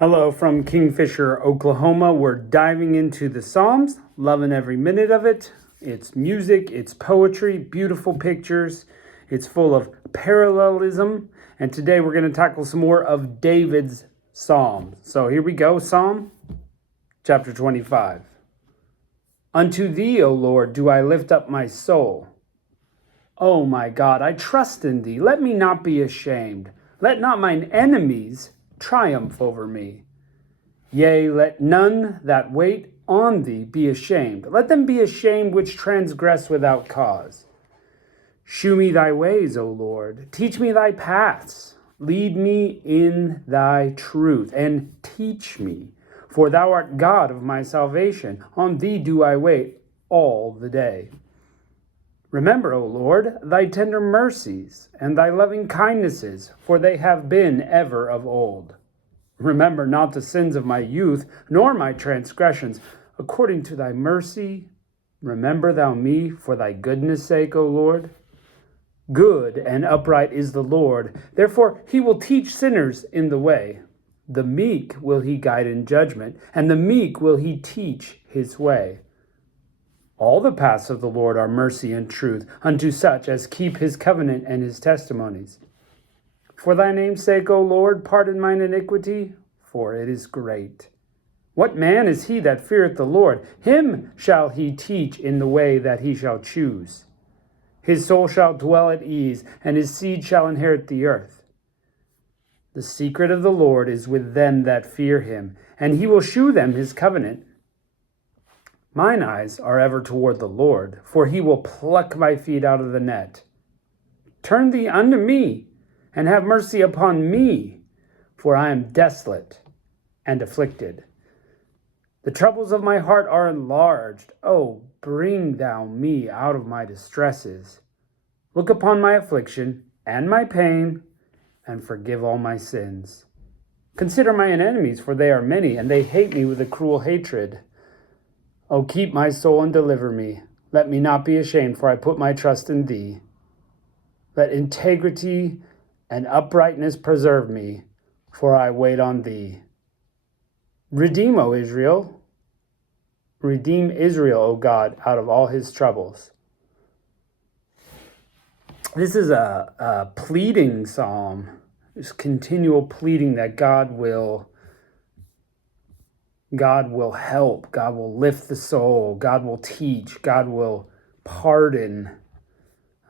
Hello from Kingfisher, Oklahoma. We're diving into the Psalms, loving every minute of it. It's music, it's poetry, beautiful pictures. It's full of parallelism. And today we're going to tackle some more of David's Psalms. So here we go, Psalm chapter 25. Unto thee, O Lord, do I lift up my soul. O my God, I trust in thee. Let me not be ashamed. Let not mine enemies triumph over me. Yea, let none that wait on thee be ashamed. Let them be ashamed which transgress without cause. Shew me thy ways, O Lord. Teach me thy paths. Lead me in thy truth, and teach me. For thou art God of my salvation. On thee do I wait all the day. Remember, O Lord, thy tender mercies and thy loving kindnesses, for they have been ever of old. Remember not the sins of my youth, nor my transgressions. According to thy mercy, remember thou me for thy goodness' sake, O Lord. Good and upright is the Lord, therefore he will teach sinners in the way. The meek will he guide in judgment, and the meek will he teach his way. All the paths of the Lord are mercy and truth unto such as keep his covenant and his testimonies. For thy name's sake, O Lord, pardon mine iniquity, for it is great. What man is he that feareth the Lord? Him shall he teach in the way that he shall choose. His soul shall dwell at ease, and his seed shall inherit the earth. The secret of the Lord is with them that fear him, and he will shew them his covenant. Mine eyes are ever toward the Lord, for he will pluck my feet out of the net. Turn thee unto me, and have mercy upon me, for I am desolate and afflicted. The troubles of my heart are enlarged. Oh, bring thou me out of my distresses. Look upon my affliction and my pain, and forgive all my sins. Consider mine enemies, for they are many, and they hate me with a cruel hatred. O keep my soul and deliver me. Let me not be ashamed, for I put my trust in thee. Let integrity and uprightness preserve me, for I wait on thee. Redeem, O Israel. Redeem Israel, O God, out of all his troubles. This is a pleading psalm. This continual pleading that God will help, God will lift the soul, God will teach, God will pardon.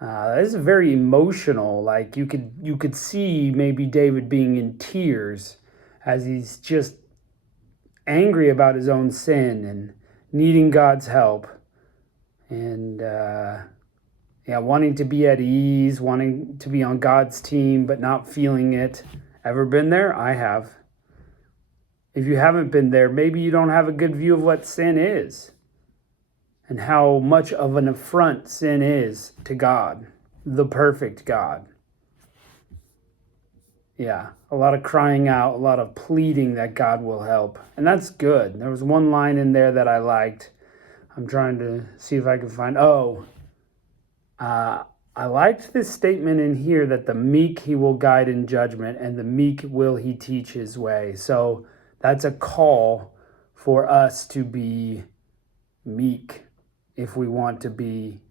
This is very emotional. Like you could see maybe David being in tears as he's just angry about his own sin and needing God's help, and wanting to be at ease, wanting to be on God's team, but not feeling it. Ever been there? I have. If you haven't been there, maybe you don't have a good view of what sin is and how much of an affront sin is to God, the perfect God. Yeah, a lot of crying out, a lot of pleading that God will help. And that's good. There was one line in there that I liked. I'm trying to see if I can find. I liked this statement in here that the meek he will guide in judgment, and the meek will he teach his way. So that's a call for us to be meek if we want to be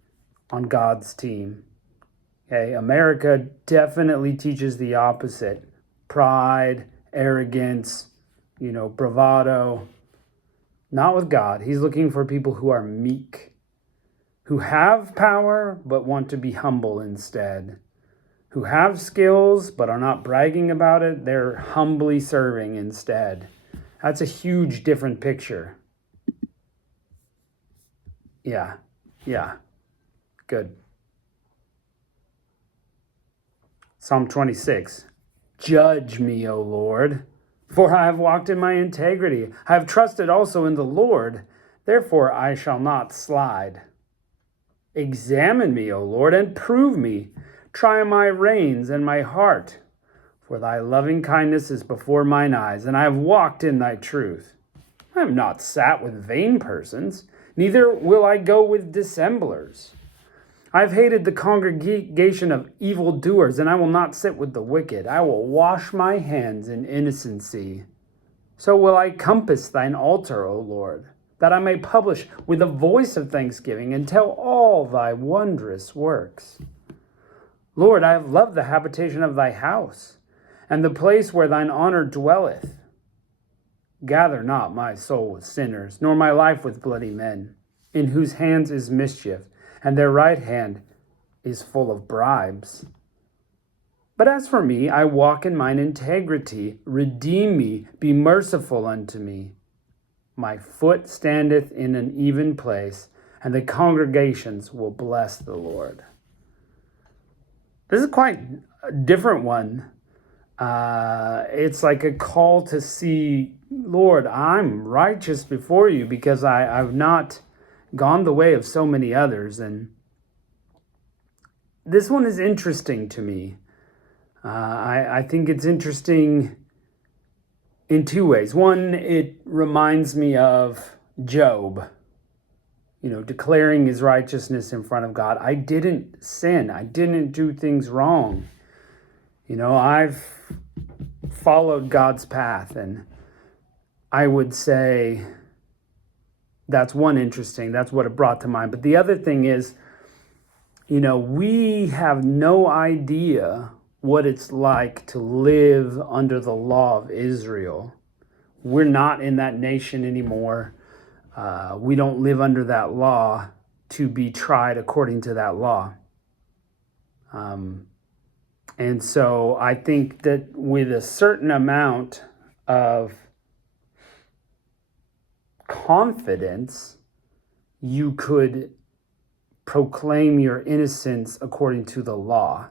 on God's team. Okay, America definitely teaches the opposite. Pride, arrogance, bravado. Not with God. He's looking for people who are meek, who have power but want to be humble instead, who have skills but are not bragging about it. They're humbly serving instead. That's a huge different picture. Yeah, good. Psalm 26. Judge me, O Lord, for I have walked in my integrity. I have trusted also in the Lord, therefore I shall not slide. Examine me, O Lord, and prove me. Try my reins and my heart. For thy loving kindness is before mine eyes, and I have walked in thy truth. I have not sat with vain persons, neither will I go with dissemblers. I have hated the congregation of evildoers, and I will not sit with the wicked. I will wash my hands in innocency. So will I compass thine altar, O Lord, that I may publish with a voice of thanksgiving and tell all thy wondrous works. Lord, I have loved the habitation of thy house, and the place where thine honor dwelleth. Gather not my soul with sinners, nor my life with bloody men, in whose hands is mischief, and their right hand is full of bribes. But as for me, I walk in mine integrity. Redeem me, be merciful unto me. My foot standeth in an even place, and the congregations will bless the Lord. This is quite a different one. It's like a call to see, Lord, I'm righteous before you because I've not gone the way of so many others. And this one is interesting to me. I think it's interesting in two ways. One, it reminds me of Job, declaring his righteousness in front of God. I didn't sin. I didn't do things wrong. I've followed God's path, and I would say that's one interesting. That's what it brought to mind. But the other thing is, we have no idea what it's like to live under the law of Israel. We're not in that nation anymore. We don't live under that law to be tried according to that law. And so I think that with a certain amount of confidence, you could proclaim your innocence according to the law.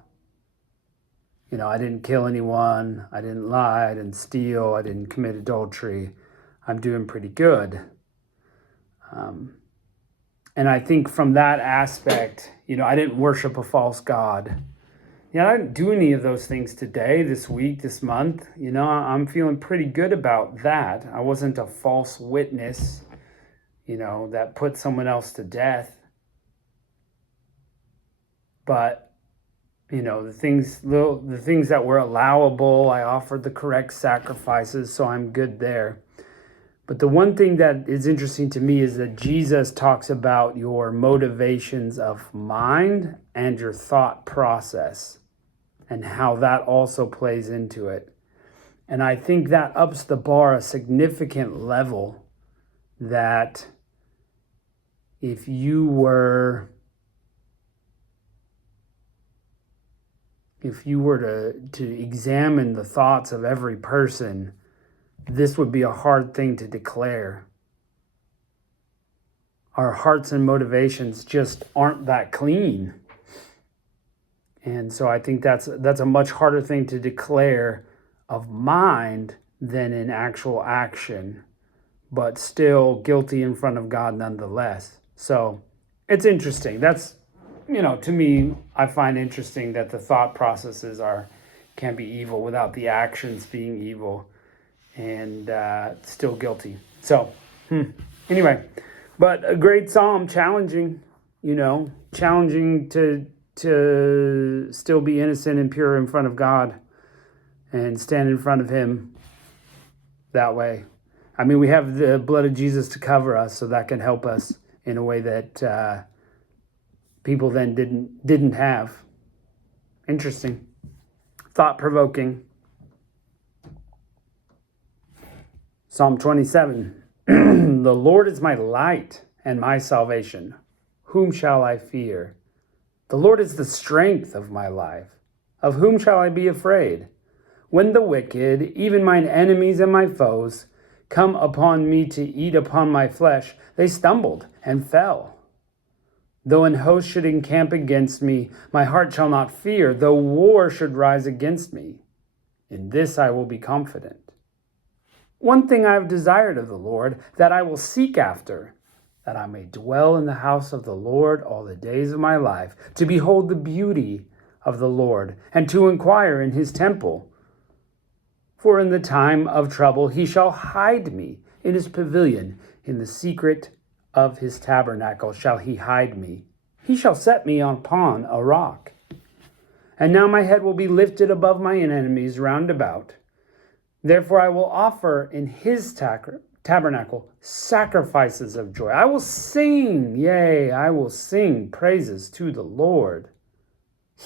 I didn't kill anyone, I didn't lie, I didn't steal, I didn't commit adultery. I'm doing pretty good. And I think from that aspect, I didn't worship a false god. I didn't do any of those things today, this week, this month. I'm feeling pretty good about that. I wasn't a false witness, that put someone else to death. But the things that were allowable, I offered the correct sacrifices, so I'm good there. But the one thing that is interesting to me is that Jesus talks about your motivations of mind and your thought process and how that also plays into it. And I think that ups the bar a significant level, that if you were to examine the thoughts of every person, this would be a hard thing to declare. Our hearts and motivations just aren't that clean. And so I think that's a much harder thing to declare of mind than in actual action, but still guilty in front of God nonetheless. So it's interesting. That's, to me, I find interesting that the thought processes can be evil without the actions being evil, and still guilty. So anyway, but a great psalm, challenging to still be innocent and pure in front of God and stand in front of him that way. I mean, we have the blood of Jesus to cover us, so that can help us in a way that people then didn't have. Interesting. Thought-provoking. Psalm 27. The Lord is my light and my salvation. Whom shall I fear? The Lord is the strength of my life. Of whom shall I be afraid? When the wicked, even mine enemies and my foes, come upon me to eat upon my flesh, they stumbled and fell. Though an host should encamp against me, my heart shall not fear. Though war should rise against me, in this I will be confident. One thing I have desired of the Lord, that I will seek after, that I may dwell in the house of the Lord all the days of my life, to behold the beauty of the Lord, and to inquire in his temple. For in the time of trouble he shall hide me in his pavilion, in the secret of his tabernacle shall he hide me. He shall set me upon a rock. And now my head will be lifted above my enemies round about. Therefore I will offer in his tabernacle sacrifices of joy. I will sing, yea, I will sing praises to the Lord.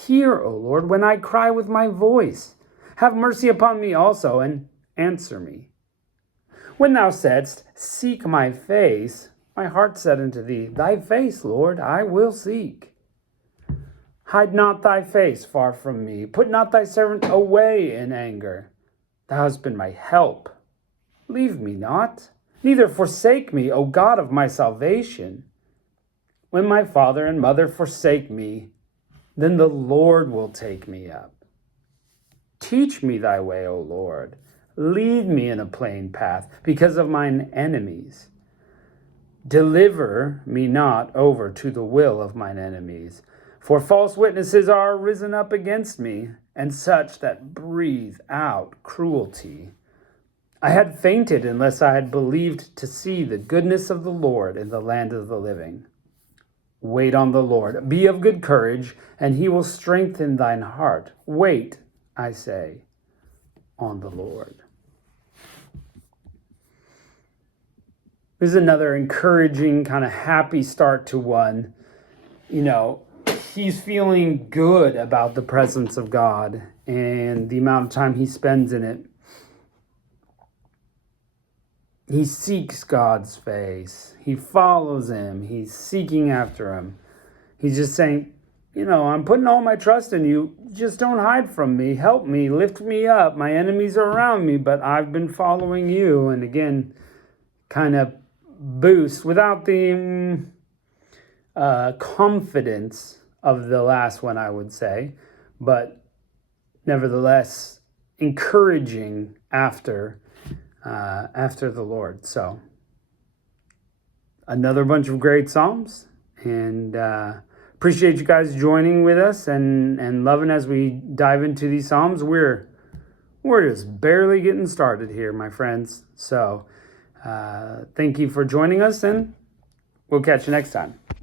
Hear, O Lord, when I cry with my voice. Have mercy upon me also, and answer me. When thou saidst, seek my face, my heart said unto thee, thy face, Lord, I will seek. Hide not thy face far from me. Put not thy servant away in anger. Thou hast been my help. Leave me not, neither forsake me, O God of my salvation. When my father and mother forsake me, then the Lord will take me up. Teach me thy way, O Lord. Lead me in a plain path because of mine enemies. Deliver me not over to the will of mine enemies. For false witnesses are risen up against me, and such that breathe out cruelty. I had fainted unless I had believed to see the goodness of the Lord in the land of the living. Wait on the Lord. Be of good courage, and he will strengthen thine heart. Wait, I say, on the Lord. This is another encouraging, kind of happy start to one. He's feeling good about the presence of God and the amount of time he spends in it. He seeks God's face. He follows him. He's seeking after him. He's just saying, I'm putting all my trust in you. Just don't hide from me. Help me. Lift me up. My enemies are around me, but I've been following you. And again, kind of boost without the confidence of the last one, I would say, but nevertheless encouraging after the Lord. So another bunch of great Psalms, and appreciate you guys joining with us and loving as we dive into these Psalms. We're just barely getting started here, my friends. So thank you for joining us, and we'll catch you next time.